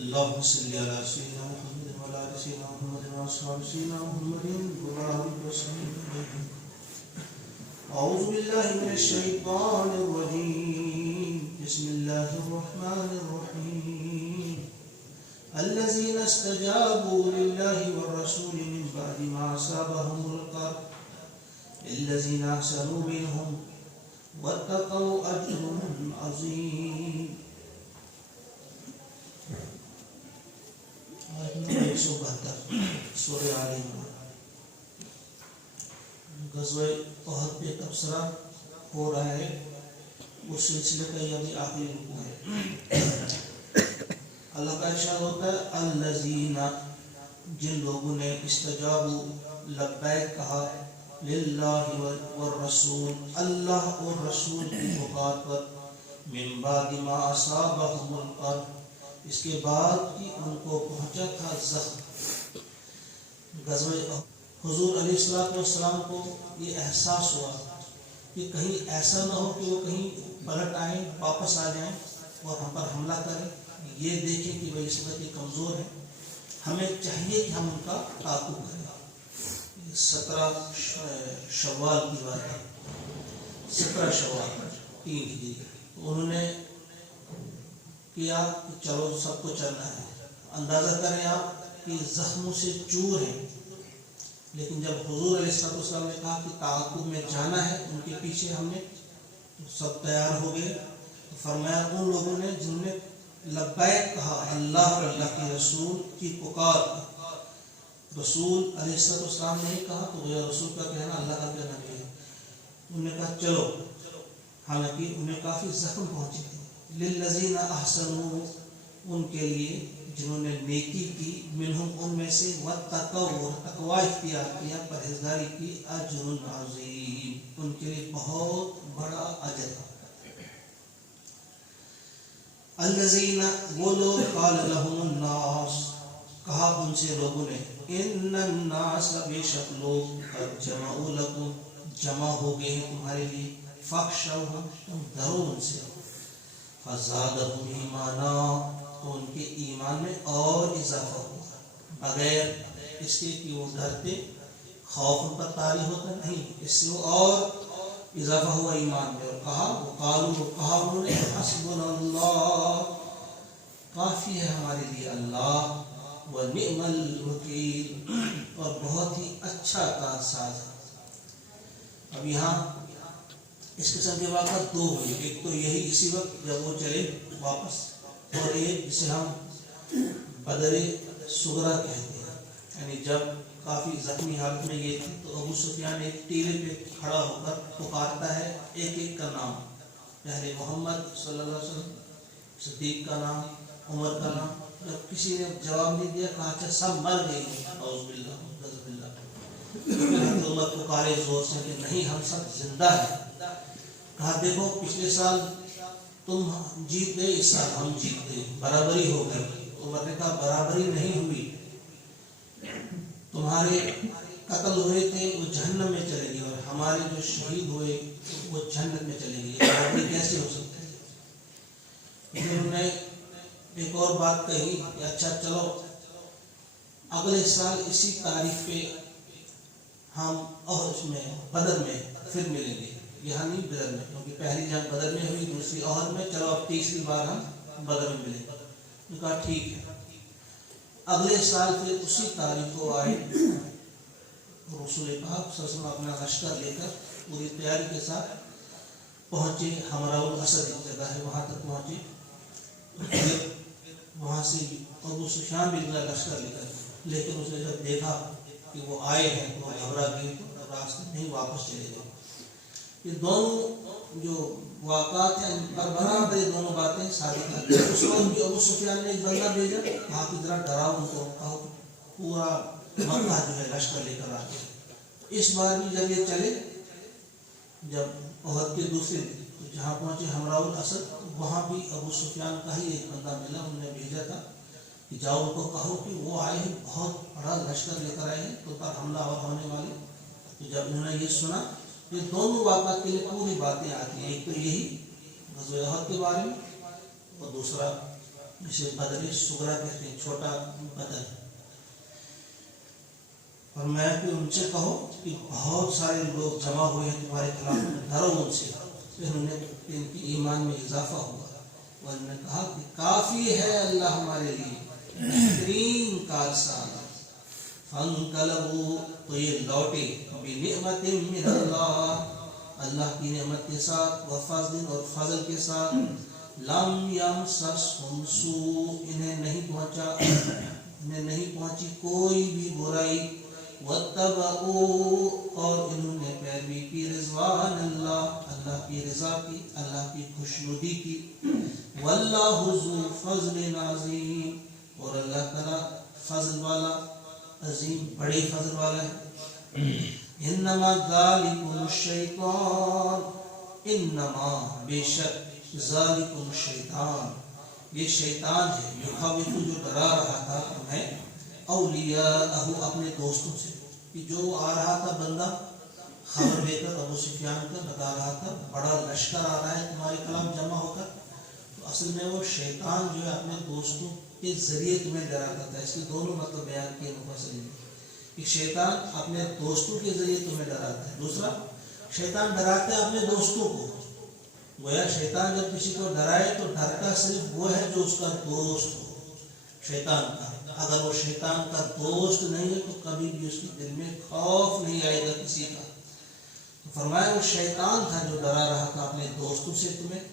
اللهم صل على سيدنا محمد وعلى آل سيدنا محمد وأصحاب سيدنا محمد وبارك وسلم. أعوذ بالله من الشيطان الرجيم. بسم الله الرحمن الرحيم. الذين استجابوا لله والرسول من بعد ما أصابهم القرح الذين أحسنوا منهم واتقوا أجر عظيم. 172 سورہ آل عمران. غزوہ احد پہ تبصرہ ہو رہا ہے. اس سلسلے کا یہ بھی آخری رکوع ہے. اللہ کا ارشاد ہوتا ہے الذین، جن لوگوں نے استجابوا لبیک کہا للہ والرسول، اللہ اور رسول کی پکار پر، من بعد ما اصابهم القرح، اس کے بعد کہ ان کو پہنچا تھا زخم. غزوہ حضور علیہ السلام کو یہ احساس ہوا کہ کہیں ایسا نہ ہو کہ وہ کہیں پلٹ آئیں، واپس آ جائیں اور ہم پر حملہ کریں. یہ دیکھیں کہ وہ اس وقت یہ کمزور ہیں، ہمیں چاہیے کہ ہم ان کا تعاقب کریں. 17 شوال کی بات ہے، 17 شوال 3 ہجری. انہوں نے کیا کہ چلو سب کو چلنا ہے. اندازہ کریں آپ کہ زخموں سے چور ہیں، لیکن جب حضور علیہ السلام نے کہا کہ تعاقب میں جانا ہے ان کے پیچھے، ہم نے سب تیار ہو گئے. فرمایا ان لوگوں نے جن نے لبیک کہا اللہ اور اللہ کے رسول کی پکار. رسول علیہ السلام نے ہی کہا تو یہ رسول کا کہنا اللہ کا کہنا نہیں ہے. انہوں نے کہا چلو، حالانکہ انہیں کافی زخم پہنچے تھے. للذین احسنوا، ان کے لیے جنہوں نے نیکی کی، منہم ان میں سے، واتقوا، تقوی اختیار کیا، پرہیزگاری کی، اجر عظیم، ان کے لیے بہت بڑا اجر. الذین، وہ لوگ، قال لهم الناس، کہا ان سے لوگوں نے، ان الناس، بے شک لوگ، قد جمعوا لکم، جمع ہو گئے ہیں تمہارے لیے، فاخشوہم، تم ڈرو ان سے. فزادہم ایمانا، تو ان کے ایمان میں اور اضافہ ہوا، بغیر اس کے کہ وہ ڈرتے، خوف ان پر طاری ہوتا نہیں، اس سے وہ اور اضافہ ہوا ایمان میں. اور کہا وقالوا، کہا انہوں نے، حسبنا اللہ، کافی ہے ہمارے لیے اللہ، ونعم الوکیل، اور بہت ہی اچھا کارساز ہے. اب یہاں اس قسم کے واقعات 2 ہوئے. ایک تو یہی اسی وقت جب وہ چلے واپس، اور ایک جسے ہم بدر صغریٰ کہتے ہیں، یعنی جب کافی زخمی حالت میں یہ تھی تو ابو سفیان ایک ٹیلے پہ کھڑا ہو کر پکارتا ہے ایک ایک کا نام. پہلے محمد صلی اللہ علیہ وسلم، صدیق کا نام، عمر کا نام. جب کسی نے جواب نہیں دیا، کہا اچھا سب مر گئے، اعوذ باللہ غضب اللہ. حضرت عمر پکارے زور سے کہ نہیں، ہم سب زندہ ہیں. کہا دیکھو پچھلے سال تم جیت گئے، اس سال ہم جیت گئے، برابری ہو گئی. عمر نے کہا برابری نہیں ہوئی، تمہارے قتل ہوئے تھے وہ جہنم میں چلے گئے، اور ہمارے جو شہید ہوئے وہ جنت میں چلے گئے. برابری کیسے ہو سکتی ہے؟ پھر انہوں نے ایک اور بات کہی کہ اچھا چلو اگلے سال اسی تاریخ پہ ہم احد میں، بدر میں پھر ملیں گے. یہاں نہیں بدر میں، کیونکہ پہلی جنگ بدر میں ہوئی، دوسری احد میں. چلو اب تیسری بار ہم بدر میں ملیں. نے کہا ٹھیک ہے. اگلے سال پھر اسی تاریخ کو آئے. رسول پاک صلی اللہ علیہ وسلم اپنا لشکر لے کر پوری تیاری کے ساتھ پہنچے. حمراء الاسد ایک جگہ ہے، وہاں تک پہنچے. پھر وہاں سے ابو سفیان بھی اپنا لشکر لے کر، لیکن اس نے جب دیکھا کہ وہ آئے ہیں تو وہ گھبرا گئے، تو راستے نہیں واپس چلے گئے. یہ دونوں جو واقعات ہیں ان پر برابر یہ دونوں باتیں ثابت ہیں. اس وقت بھی ابو سفیان نے ایک بندہ بھیجا، کہا کہ ذرا ڈراؤ ان کو، کہا پورا مکہ جو ہے لشکر لے کر آ گیا. اس بار بھی جب یہ چلے، جب احد کے دوسرے دن جہاں پہنچے حمراء الاسد، وہاں بھی ابو سفیان کا ہی ایک بندہ ملا. انہوں نے بھیجا تھا کہ جاؤ ان کو کہو کہ وہ آئے ہیں، بہت بڑا لشکر لے کر آئے ہیں، تو پر حملہ اور ہونے والے. تو جب انہوں نے یہ سنا، یہ دونوں واقعات کے لیے پوری باتیں آتی ہیں. ایک تو یہی غزوہ احد کے بارے میں، اور دوسرا جسے بدر صغرا کہتے ہیں، چھوٹا بدر. اور میں کہ ان سے کہو کہ بہت سارے لوگ جمع ہوئے ہیں تمہارے خلاف، ڈرو ان سے. انہوں نے ان کی ایمان میں اضافہ ہوا اور انہوں نے کہا کہ کافی ہے اللہ ہمارے لیے بہترین کارساز. فانقلبوا، تو یہ لوٹے، بنعمت من اللہ، اللہ کی نعمت کے ساتھ، وفضل، اور فضل کے ساتھ. لم یمسسہم سوء، انہیں نہیں پہنچی کوئی بھی برائی. واتبعوا، اور انہوں نے پیروی کی، رضوان اللہ، اللہ کی رضا کی، اللہ کی خوشنودی کی. واللہ ذو فضل عظیم، اور اللہ تعالی فضل والا، عظیم بڑے فضل والا ہے. انما ذالکم الشیطان، انما بے شک، ذالکم الشیطان، یہ شیطان ہے، یخوف، جو ڈرا رہا تھا تمہیں، اولیاءہ، اپنے دوستوں سے. کہ جو آ رہا تھا بندہ خبر لے کر ابو سفیان کا، بتا رہا تھا بڑا لشکر آ رہا ہے تمہارے خلاف جمع ہو کر، تو اصل میں وہ شیطان جو ہے اپنے دوستوں کے ذریعے تمہیں ڈراتا تھا. اس کے دونوں مطلب بیان کیے مفسرین نے. کہ شیطان اپنے دوستوں کے ذریعے تمہیں ڈراتا ہے. دوسرا، شیطان ڈراتا ہے اپنے دوستوں کو. گویا شیطان جب کسی کو ڈرائے تو ڈرتا صرف وہ ہے جو اس کا دوست ہو شیطان کا. اگر وہ شیطان کا دوست نہیں ہے تو کبھی بھی اس کے دل میں خوف نہیں آئے گا کسی کا. تو فرمایا وہ شیطان تھا جو ڈرا رہا تھا اپنے دوستوں سے تمہیں.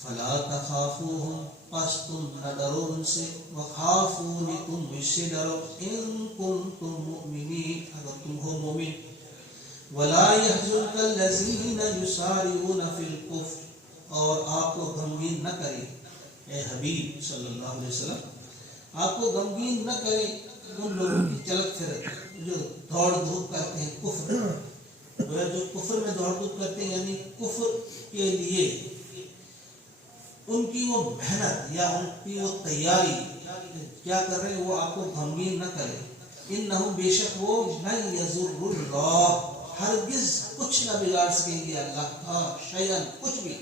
فلا تخافوہم، پس تم نہ ڈرو ان سے. وخافونی، تم مجھ سے ڈرو. ان کنتم مؤمنین، اگر تم ہو مومن. ولا يحزنك الذين يسارعون في الكفر، اور آپ کو غمگین نہ کرے اے حبیب صلی اللہ علیہ وسلم، آپ کو غمگین نہ کرے ان لوگوں کی چلک پھرت جو دوڑ دھوپ کرتے ہیں کفر. جو کفر میں دوڑ دھوپ کرتے ہیں، یعنی کفر کے لیے ان کی وہ محنت یا ان کی وہ تیاری کیا کر رہے ہیں، وہ آپ کو غمگین نہ کرے. انہم، بے شک وہ، لن یضر اللہ، ہرگز کچھ نہ بگاڑ سکیں گے اللہ کا، شیئن، کچھ بھی.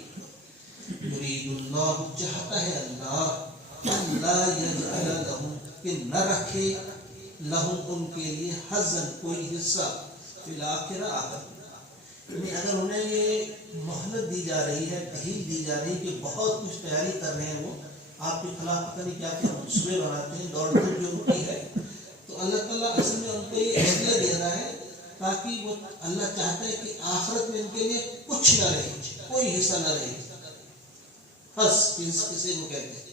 یرید اللہ، چاہتا ہے اللہ، اللہ یجعل لہم، کہ نہ رکھے، لہم، ان کے لیے، حظاً، کوئی حصہ، فی الآخرہ، آخرت. یعنی اگر انہیں یہ مہلت دی جا رہی ہے، ڈھیل دی جا رہی ہے کہ بہت کچھ تیاری کر رہے ہیں، وہ آپ کے خلاف پتہ نہیں کیا کیا منصوبے بناتے ہیں، دوڑ دھوپ جو کی ہے، تو اللہ تعالیٰ اصل میں ان کو یہ اس لیے دے رہا ہے تاکہ وہ، اللہ چاہتا ہے کہ آخرت میں ان کے لیے کچھ نہ رہے، کوئی حصہ نہ رہے. بس کسی کو کہتے ہیں.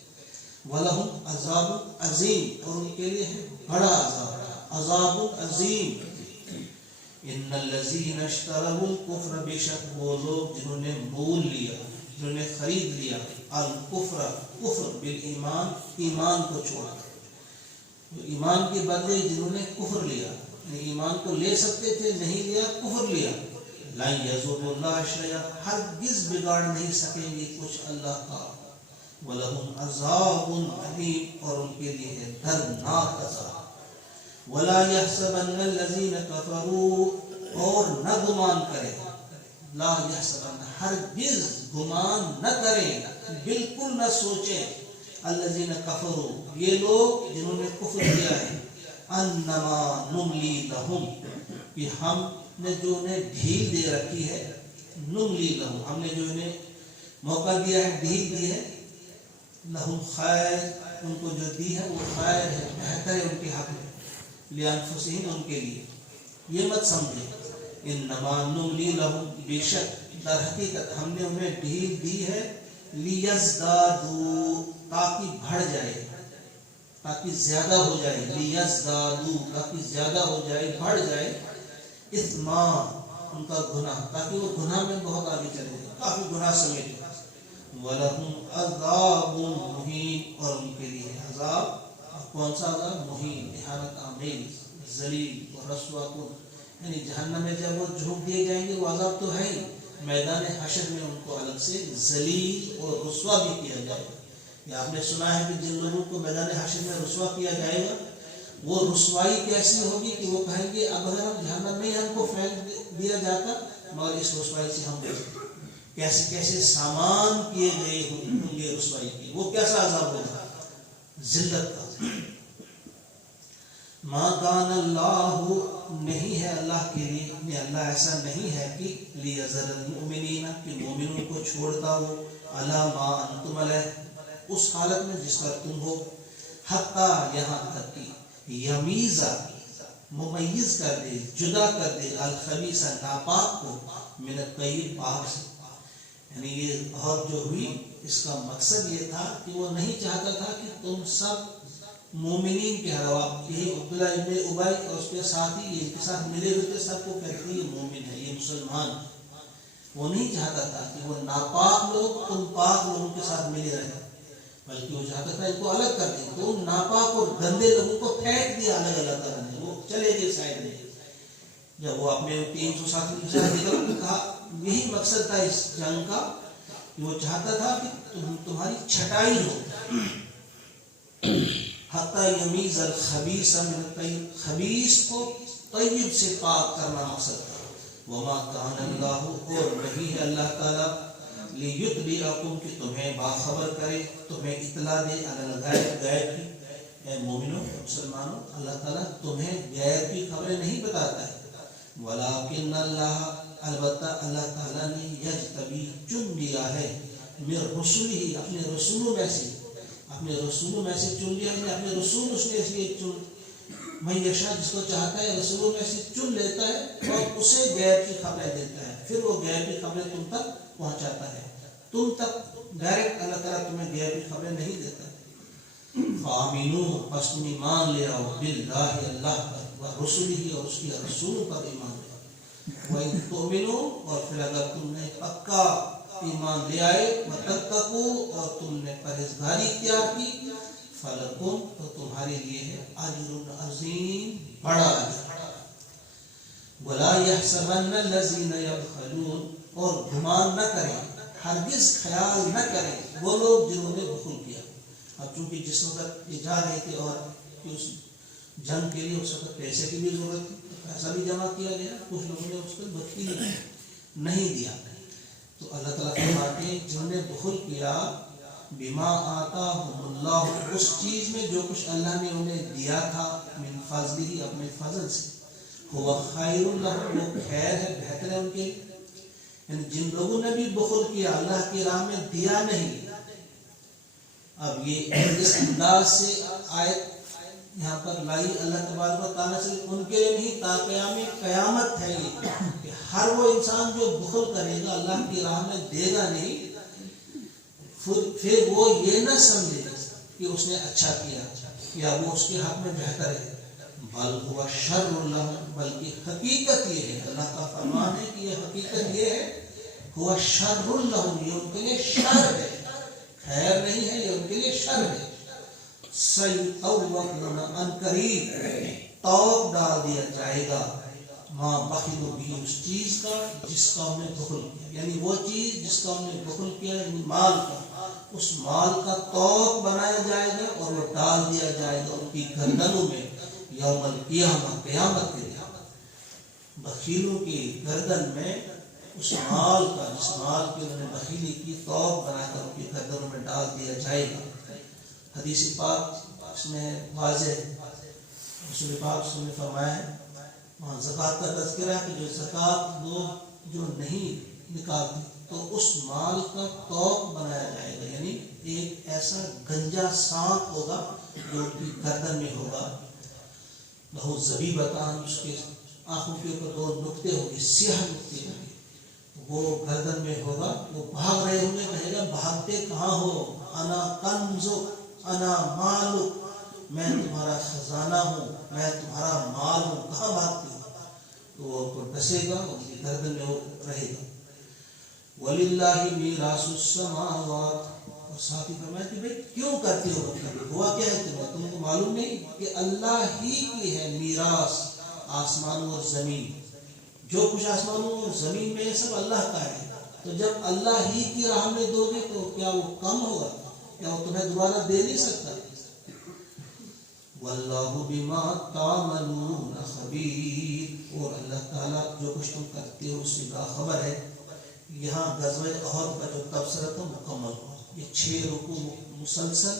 وَلَهُمْ عَذَابٌ عَظِيمٌ، اور ان کے لیے ہے بڑا عذاب، عذاب عظیم. ان الذین اشتروا الکفر، بے شک وہ لوگ جنہوں نے مول لیا، جنہوں نے خرید لیا، الکفر، کفر، بالایمان، ایمان کو چھوڑ کر. ایمان کے بدلے جنہوں نے کفر لیا، ایمان کو لے سکتے تھے، نہیں لیا، کفر لیا. لا یضر اللہ شیئا، ہرگز بگاڑ نہیں سکیں گے کچھ اللہ کا. وَلَهُمْ عَذَابٌ أَلِيمٌ، اور ان کے لیے ہے دردناک عذاب. وَلَا يَحْسَبَنَّ الَّذِينَ كَفَرُوا، اور نہ گمان کرے، لا يحسبن، ہرگز گمان نہ کریں، بالکل نہ سوچیں، الذین کفروا، یہ لوگ جنہوں نے کفر کیا ہے، انما نملی لہم، کہ ہم نے جو انہیں ڈھیل دے رکھی ہے، نملی لہم، ہم نے جو انہیں موقع دیا ہے، ڈھیل دی ہے، لہم خیر، ان کو جو دی ہے وہ خیر ہے، بہتر ہے ان کے حق میں، لانفسہم، ان کے لیے. یہ مت سمجھے، انما نملی لہم، بے شک در حقیقت ہم نے انہیں ڈھیل دی ہے، لیزدادوا، تاکہ بڑھ جائے، تاکہ زیادہ ہو جائے، لیزدادوا، تاکہ زیادہ ہو جائے، بڑھ جائے، اثما، ان کا گناہ، تاکہ وہ گناہ میں بہت آگے چلے جائے، کافی گناہ سمیٹ. وَلَهُمْ عَذَابٌ مُّهِينٌ، اور ان کے لیے عذاب، کون سا عذاب؟ مہین، اہانت آمیز، ذلیل اور رسوا کن. یعنی جہنم میں جب وہ جھونک دیے جائیں گے وہ عذاب تو ہے ہی، میدان حشر میں ان کو الگ سے ذلیل اور رسوا بھی کیا جائے گا. یہ آپ نے سنا ہے کہ جن لوگوں کو میدان حشر میں رسوا کیا جائے گا، وہ رسوائی کیسی ہوگی کہ وہ کہیں گے اب اگر ہم جہنم میں ہم کو پھینک دیا جاتا، مگر اس رسوائی سے ہم کیسے کیسے سامان کیے گئے ہوں گے رسوائی کے. وہ کیسا عذاب ہوگا؟ ذلت کا. ما کان اللہ نہیں ہے اللہ کے لیے، اللہ ایسا نہیں ہے کہ لیذر المؤمنین کہ مومنوں کو چھوڑتا ہو علی ما انتم علیہ اس حالت میں جس پر تم ہو، حتی یہاں تک کہ یمیزا ممیز کر دے، جدا کر دے، الخبیث ناپاک کو من الطیب پاک سے. یعنی یہ اور جو ہوئی اس کا مقصد یہ تھا کہ وہ نہیں چاہتا تھا کہ تم سب مومنین کے علاوہ یہ عبداللہ ابن ابی اور اس کے ساتھی یہ کے ساتھ ملے ہوئے تھے، سب کو کہتے ہیں یہ مومن ہے، یہ مسلمان. وہ نہیں چاہتا تھا کہ وہ ناپاک لوگ تم پاک لوگوں کے ساتھ ملے رہے، بلکہ وہ چاہتا تھا ان کو الگ کر دیں. تو ان ناپاک اور گندے لوگوں کو پھینک دیا الگ اللہ تعالیٰ نے، وہ چلے گئے سائڈ میں. جب وہ اپنے 300 ساتھی کے ساتھ نکل کہا، یہی مقصد تھا اس جنگ کا کہ وہ چاہتا تھا کہ تمہاری چھٹائی ہو. حتی یمیز الخبیث من الطیب، خبیث کو طیب سے پاک کرنا مقصد تھا. وما کان اللہ اور نہیں ہے اللہ تعالیٰ لیطلعکم کہ تمہیں باخبر کرے، تمہیں اطلاع دے علی الغیب غیب کی. اے مومنوں مسلمانوں، اللہ تعالیٰ تمہیں غیب کی خبریں نہیں بتاتا ہے. ولیکن اللہ البتہ اللہ تعالیٰ نے یجتبی چن لیا ہے من رسولہ اپنے رسولوں میں سے، اپنے رسولوں میں سے چن لیا. اپنے رسول اس نے اس لیے چن، میں یشاء جس کو چاہتا ہے رسولوں میں سے چن لیتا ہے اور اسے غیب کی خبریں دیتا ہے، پھر وہ غیب کی خبریں تم تک پہنچاتا ہے. تم تک ڈائریکٹ اللہ تعالیٰ تمہیں غیب کی خبریں نہیں دیتا. فآمنوا پس تم ایمان لے آؤ باللہ اللہ پر، ورسولہ اور اس کے رسولوں پر ایمان لے آؤ. وَإِن تُؤْمِنُوا اور پھر اگر تم نے پکا ایمان لے آئے، وَتَتَّقُوا اور تم نے پرہیزگاری اختیار کی، فَلَكُمْ تو تمہارے لیے ہے اجر عظیم بڑا اجر. وَلَا يَحْسَبَنَّ الَّذِينَ يَبْخَلُونَ اور گمان نہ کریں، ہرگز خیال نہ کریں وہ لوگ جنہوں نے بخل کیا. اب چونکہ جس وقت یہ جا رہے تھے اور اس جنگ کے لیے اس وقت پیسے کی بھی ضرورت تھی، پیسہ بھی جمع کیا گیا، کچھ لوگوں نے اس کو بخیلی نہیں دیا. تو اللہ تعالیٰ فرماتے ہیں جنہوں نے بخل کیا بما آتاہم اللہ اس چیز میں جو کچھ اللہ نے انہیں دیا تھا، من فضلہ اپنے فضل سے، ہوا خیر لہم وہ خیر ہے بہتر ہے ان کے. یعنی جن لوگوں نے بھی بخل کیا اللہ کی راہ میں دیا نہیں. اب یہ اس انداز سے آیت یہاں پر لائی اللہ تبارک و تعالیٰ سے ان کے لیے نہیں، تا قیامت ہے یہ کہ ہر وہ انسان جو بخل کرے گا اللہ کی راہ میں دے گا نہیں، پھر وہ یہ نہ سمجھے کہ اس نے اچھا کیا یا وہ اس کے حق میں بہتر ہے. بل ہوا شر لہم بلکہ حقیقت یہ ہے، اللہ کا فرمان ہے کہ یہ حقیقت یہ ہے، ہوا شر لہم یہ ان کے لیے شر ہے، خیر نہیں ہے، یہ ان کے لیے شر ہے. سیطوقون ان قریب توق ڈال دیا جائے گا ماں بخلوا بھی اس چیز کا جس کا انہیں بخل کیا. یعنی وہ چیز جس کا انہیں بخل کیا، یعنی مال کا، اس مال کا توق بنایا جائے گا اور وہ ڈال دیا جائے گا ان کی گردنوں میں یوم القیامہ قیامت کے دن. بخیلوں کی گردن میں اس مال کا جس مال کی انہوں نے بخیلی کی توق بنا کر ان کی گردنوں میں ڈال دیا جائے گا. حدیث پاک اس میں واضح رسول پاک صلی اللہ علیہ وسلم نے فرمایا ہے، وہاں زکوٰۃ کا تذکرہ ہے کہ جو زکوٰۃ لوگ جو نہیں نکالتے تو اس مال کا توق بنایا جائے گا. یعنی ایک ایسا گنجا سانپ ہوگا جو ان کی گردن میں ہوگا، بہت زبیبتان اس کے آنکھوں کے اوپر 2 نقطے ہوں گے، سیاہ نقطے ہوں گے، وہ گردن میں ہوگا. وہ بھاگ رہے ہوں گے، کہے گا بھاگتے کہاں ہو، انا کنزک انا مالک میں تمہارا خزانہ ہوں، میں تمہارا مال ہوں، کہاں بھاگتے ہو. تو وہ کو ڈسے گا، ان کی گردن میں وہ رہے گا. وَلِلَّهِ مِيرَاثُ السَّمَاوَاتِ اور ساتھ ہی فرمایا کہ بھئی کیوں کرتے ہو، ہوا کیا ہے تم کو معلوم نہیں کہ اللہ ہی کی ہے میراث آسمانوں اور زمین. جو کچھ آسمانوں اور زمین میں ہے سب اللہ کا ہے. تو جب اللہ ہی کی راہ میں دو گے تو کیا وہ کم ہوگا؟ کیا وہ تمہیں دوبارہ دے نہیں سکتا؟ واللہ بما تعملون خبیر اور اللہ تعالیٰ جو کچھ تم کرتے ہو اس سے باخبر ہے. یہاں غزوہ احد کا جو تبصرہ تھا مکمل ہوا. یہ 6 رکوع مسلسل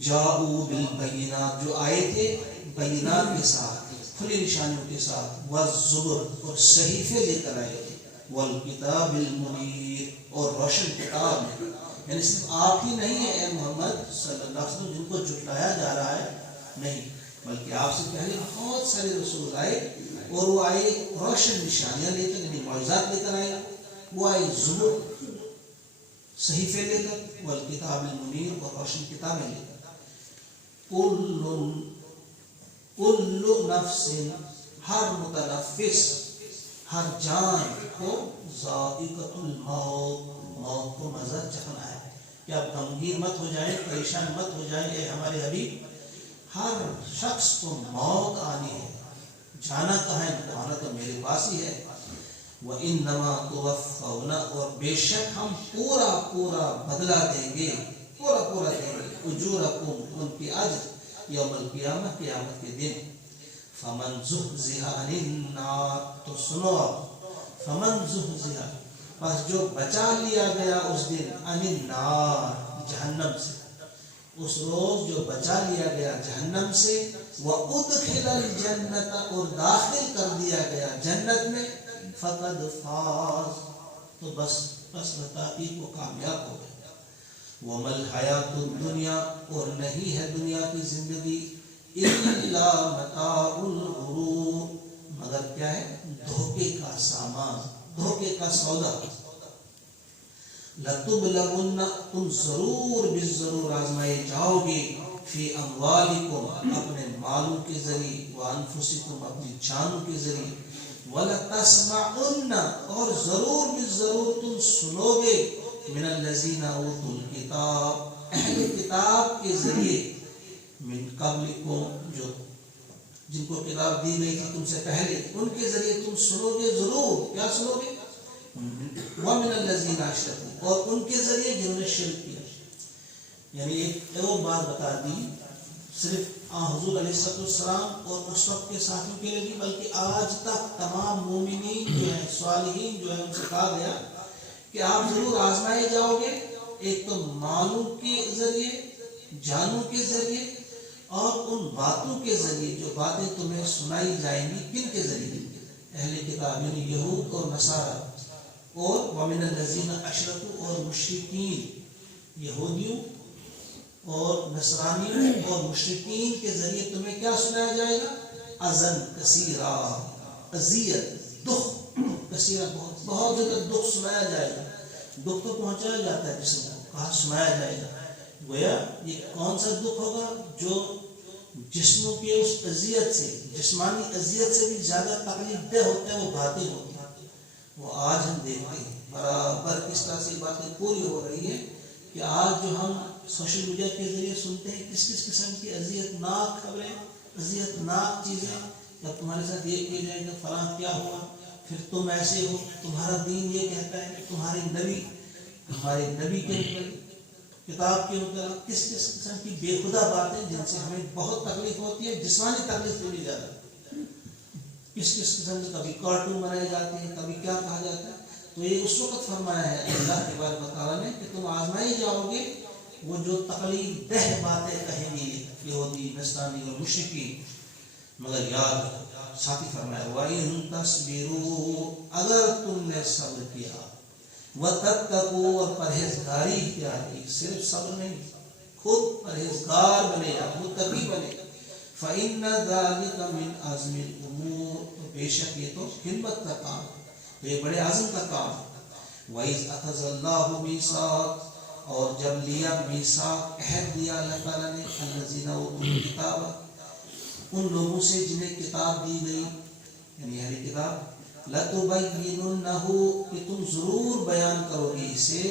جاؤ بالبینات جو آئے تھے بینات کے ساتھ کھلی نشانیوں کے ساتھ، والزبر اور صحیفے لے کر آئے تھے، والکتاب المنیر اور روشن کتاب ہے. یعنی صرف آپ ہی نہیں ہیں اے محمد صلی اللہ علیہ وسلم جن کو جھٹلایا جا رہا ہے، نہیں، بلکہ آپ سے پہلے بہت سارے رسول آئے اور وہ آئے روشن نشانیاں لے کر، یعنی معجزات لے کر آئے. وہ آئے زبر صحیفے لے کر، والکتاب المنیر اور روشن کتابیں لے کر. کل نفس ہر متنفس ہر جان کو ذائقۃ الموت موت کو مزہ چکھنا ہے. کہ آپ غمگین مت ہو جائیں، پریشان مت ہو جائیں اے ہمارے حبیب، ہر شخص کو موت آنی ہے. جانا کہاں ہے؟ جانا تو میرے پاس ہی ہے. وَإِنَّمَا تُوَفَّوْنَ اور بے شک ہم پورا پورا بدلہ دیں گے، پورا پورا دیں گے، اجورکم ان کی اجر یوم القیامہ قیامت کے دن. فمن زحزح عن النار تو سنو فمن زحزح بس جو بچا لیا گیا اس دن عن النار جہنم سے، اس روز جو بچا لیا گیا جہنم سے، وَأُدْخِلَ الْجَنَّةَ اور داخل کر دیا گیا جنت میں، فقد فاز تو بس بتاتی وہ کامیاب ہو گیا. وَمَا الْحَيَاةُ الدُّنْيَا اور نہیں ہے دنیا کی زندگی إِلَّا مَتَاعُ الْغُرُورِ مگر کیا ہے؟ دھوکے کا سامان، دھوکے کا سودا. لَتُبْلَوُنَّ تم ضرور بالضرور آزمائے جاؤ گے، فی اموالکم اپنے مالوں کے ذریعے، وانفسکم اپنی جانوں کے ذریعے، وَلَتَسْمَعُنَّ اور ضرور بالضرور تم سنو گے، من الذین اوتوا الکتاب اہل کتاب کے ذریعے، من قبلکم جو جن کو کتاب دی گئی تھی تم سے پہلے، ان کے ذریعے تم سنو گے ضرور. کیا سنو گے؟ وَمِنَ الَّذِينَ أَشْرَكُوا اور ان کے ذریعے جنہوں نے شرک کیا. یعنی ایک اور بات بتا دی صرف حضور علیہ السلام اور اس وقت کے ساتھیوں کے لیے نہیں، بلکہ آج تک تمام مومنین جو ہیں، صالحین جو ہیں، ان سے کہا گیا کہ آپ ضرور آزمائے جاؤ گے، ایک تو مالوں کے ذریعے، جانوں کے ذریعے، اور ان باتوں کے ذریعے جو باتیں تمہیں سنائی جائیں گی. کن کے ذریعے؟ اہل کتاب یعنی یہود اور نصارہ، اور وَمِنَ الَّذِينَ أَشْرَكُوا اور مشرکین، یہودیوں اور نصرانیوں اور مشرکین کے ذریعے تمہیں کیا سنایا جائے گا؟ اذن کثیرہ، اذیت، دکھ کثیرہ، بہت زیادہ دکھ سنایا جائے گا. دکھ تو پہنچایا جاتا ہے جسم کو، کہاں سنایا جائے گا. گویا یہ کون سا دکھ ہوگا؟ جو جسموں کی اس اذیت سے، جسمانی اذیت سے بھی زیادہ تکلیف دہ ہوتے ہیں، وہ باتیں ہوتی ہیں. وہ آج ہم دیکھتے ہیں برابر کس طرح سے باتیں پوری ہو رہی ہیں کہ آج جو ہم سوشل میڈیا کے ذریعے سنتے ہیں کس کس قسم کی اذیت ناک خبریں، اذیت ناک چیزیں. جب تمہارے ساتھ یہ کیا جائے گا، فلاں کیا ہوا، پھر تم ایسے ہو، تمہارا دین یہ کہتا ہے، تمہارے نبی، ہمارے نبی کے متعلق، کتاب کے متعلق، کس کس قسم کی بے خدا باتیں جن سے ہمیں بہت تکلیف ہوتی ہے، جسمانی تکلیف سے بھی زیادہ. کس کس قسم سے کبھی کارٹون بنائے جاتے ہیں، کبھی کیا کہا جاتا ہے. تو یہ اس وقت فرمایا ہے اللہ کے بارے میں تعالیٰ نے کہ تم آزمائے جاؤ گے، وہ جو تکلیف دہ باتیں کہیں گے یہودی، نصرانی اور مشرکین. مگر یاد ساتھی فرمایا وَإِن تَصْبِرُوا اگر تم نے صبر کیا، وَتَتَّقُوا اور پرہیزگاری کیا، صرف صبر نہیں، خود پرہیزگار بنے یا متقی بنے، فَإِنَّ ذَلِكَ مِنْ عَزْمِ الْأُمُورِ تو بے شک یہ تو ہمت کا کام ہے، یہ بڑے عزم کا کام ہے. وَإِذْ أَخَذَ اللَّهُ مِيثَاقَ اور جب لیا میثاق، عہد لیا اللہ تعالیٰ نے، الذین اوتوا الکتاب ان لوگوں سے جنہیں کتاب دی گئی، یعنی اہل کتاب، لَتُبَيِّنُنَّهُ کہ تم ضرور بیان کرو گے اسے،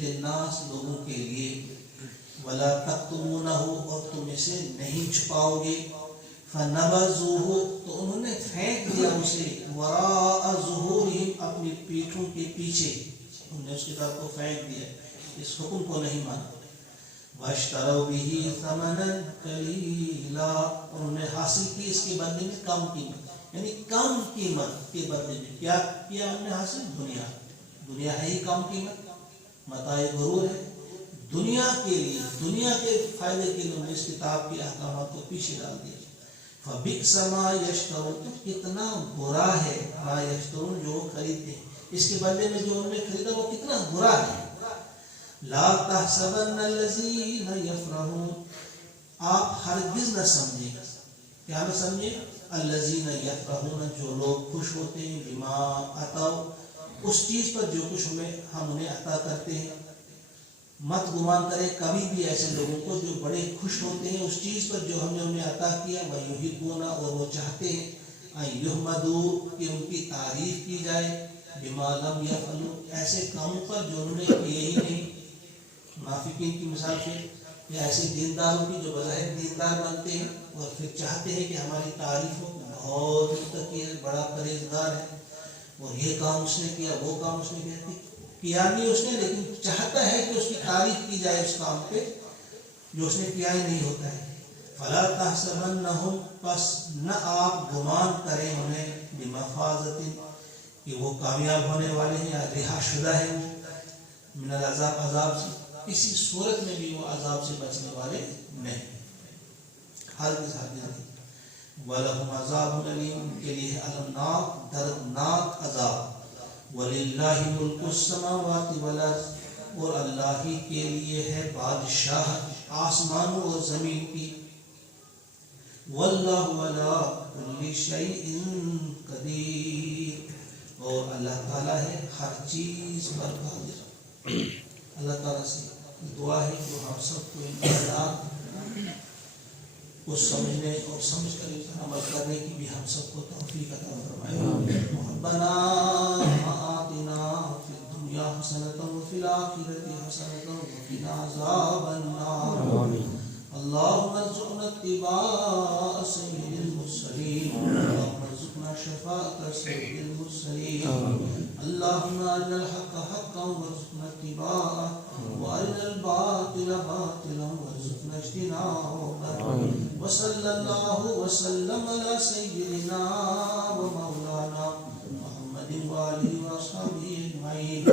للناس لوگوں کے لیے، وَلَا تَكْتُمُونَهُ اور تم اسے نہیں چھپاؤ گے. فَنَبَذُوهُ تو انہوں نے پھینک دیا اسے، وَرَاءَ ظُهُورِهِمْ اپنی پیٹھوں کے پیچھے، انہوں نے اس کتاب کو پھینک دیا، اس حکم کو نہیں مانا. وَاشْتَرَوْا بِهِ ثَمَنًا قَلِيلًا اور انہوں نے حاصل کی اس کے بدلے میں کم قیمت، یعنی کم قیمت کے بدلے میں کیا کیا ہم نے حاصل؟ دنیا. دنیا ہے ہی کم قیمت، متاع غرور ہے، دنیا کے لیے، دنیا کے فائدے کے لیے انہوں نے اس کتاب کے احکامات کو پیچھے ڈال دیا. فَبِئْسَ مَا يَشْتَرُونَ، کتنا برا ہے ما یشترون جو خریدتے ہیں، اس کے بدلے میں جو انہوں نے خریدا وہ کتنا برا ہے. لا تحسبن الذین یفرحون، آپ ہرگز نہ سمجھیں، کیا نہ سمجھیں، الذین یفرحون جو لوگ خوش ہوتے ہیں، بما اتوا اس چیز پر جو کچھ ہم انہیں عطا کرتے ہیں. مت گمان کرے کبھی بھی ایسے لوگوں کو جو بڑے خوش ہوتے ہیں اس چیز پر جو ہم نے انہیں عطا کیا. وَيُحِبُّونَ، اور وہ چاہتے ہیں، أَن يُحْمَدُوا کہ ان کی تعریف کی جائے، بما لم یفعلوا ایسے کاموں پر جو انہوں نے کیے ہی نہیں. منافقین کی مثال سے، یا ایسے دینداروں کی جو بظاہر دیندار بنتے ہیں اور پھر چاہتے ہیں کہ ہماری تعریف ہو، بہت متقی ہے، بڑا پرہیزگار ہے، اور یہ کام اس نے کیا، وہ کام اس نے کیا نہیں اس نے، لیکن چاہتا ہے کہ اس کی تعریف کی جائے اس کام پہ جو اس نے کیا ہی نہیں ہوتا ہے. فلا تحسبنہم، پس نہ آپ گمان کریں انہیں، بمفازۃ کہ وہ کامیاب ہونے والے ہیں یا رہا شدہ ہیں، من العذاب عذاب سے، کسی صورت میں بھی وہ عذاب سے بچنے والے نہیں، ہرگز نہیں. وَلَهُمْ عَذَابٌ أَلِيمٌ، ان کے لیے المناک دردناک عذاب. وَلِلَّهِ مُلْكُ السَّمَاوَاتِ وَالْأَرْضِ، اور اللہ ہی کے لیے ہے بادشاہ آسمانوں اور زمین کی. وَاللَّهُ عَلَىٰ كُلِّ شَيْءٍ قَدِيرٌ، اور اللہ تعالیٰ ہے ہر چیز پر قادر. اللہ تعالیٰ سے دعا ہے کہ ہم سب کو ان آیات کو سمجھنے اور سمجھ کر ان پر عمل کرنے کی بھی ہم سب کو توفیق عطا فرمائے. ربنا آتنا فی الدنیا حسنۃ وفی الآخرۃ حسنۃ وقنا عذاب النار. اللهم ارزقنا اتباع سید المرسلین، اللهم ارزقنا شفاعة سید المرسلین. اللهم ارنا الحق حقا وارزقنا اتباعه وارنا الباطل باطلا وارزقنا اجتنابه. وصلی اللہ وسلم علی سیدنا و مولانا محمد وآلہ وصحبہ اجمعین.